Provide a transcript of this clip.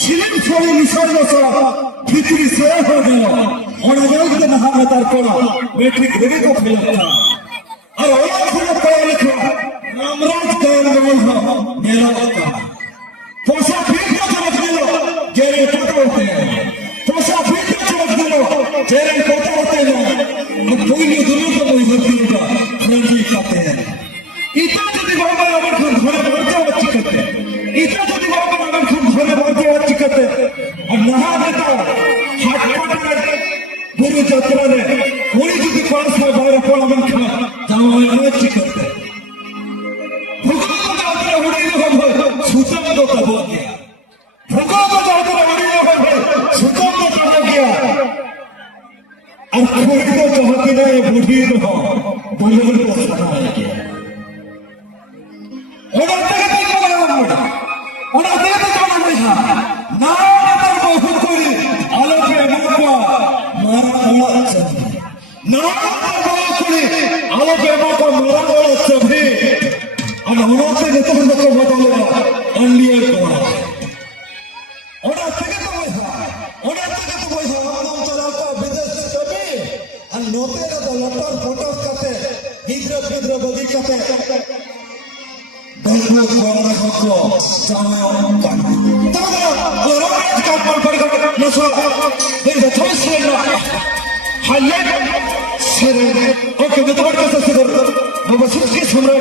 ছিলেন সবাই নিঃসর্গ ভিতরি সেরা হয়ে গেল অনাজালকে না হবে তার পড়া মেট্রিক ভেবে তো ফেলে আর অনেক ফেলে পড়ালেখা রামরাজ গায়ের মেলা পয়সা ফিরতে চমক দিল জেরে কথা হতে পয়সা ফিরতে চমক দিল জেরে কথা হতে পৈল দুর্নীত বই ভর্তিটা ফ্রেন্ডলি খাতে ইটা যদি বাবা আমার খুব ঘরে ভর্তি হচ্ছে করতে ইটা যদি বাবা আমার খুব ঘরে ভর্তি হচ্ছে করতে আর না নেতা হাটপাটের গুরু যাত্রারে ওই যদি পাঁচ হয় বাইরে পড়াবেন খা যাওয়া হচ্ছে করতে ভূগোল যাত্রা উড়িয়ে হবে সুতরাং তো তব গিয়া ভূগোল যাত্রা উড়িয়ে হবে সুতরাং তো তব গিয়া আর খুঁড়ি তো চাহতি না বুঝিয়ে দেব বলবেন তো সারা গিয়া ওনার থেকে তো ওনার থেকে তো জানা না তার বহু করি আলোকে মাপা মারা বলা চাবি না তার বহু করি আলোকে মাপা মারা বলা চাবি আর ওনার থেকে তো বদলে অনলিয়ার করা ওনার থেকে তো বিদেশ চাবি আর নতেরা তো লটার ফটোর কাতে হিদ্র বগিচাতে সম্রাট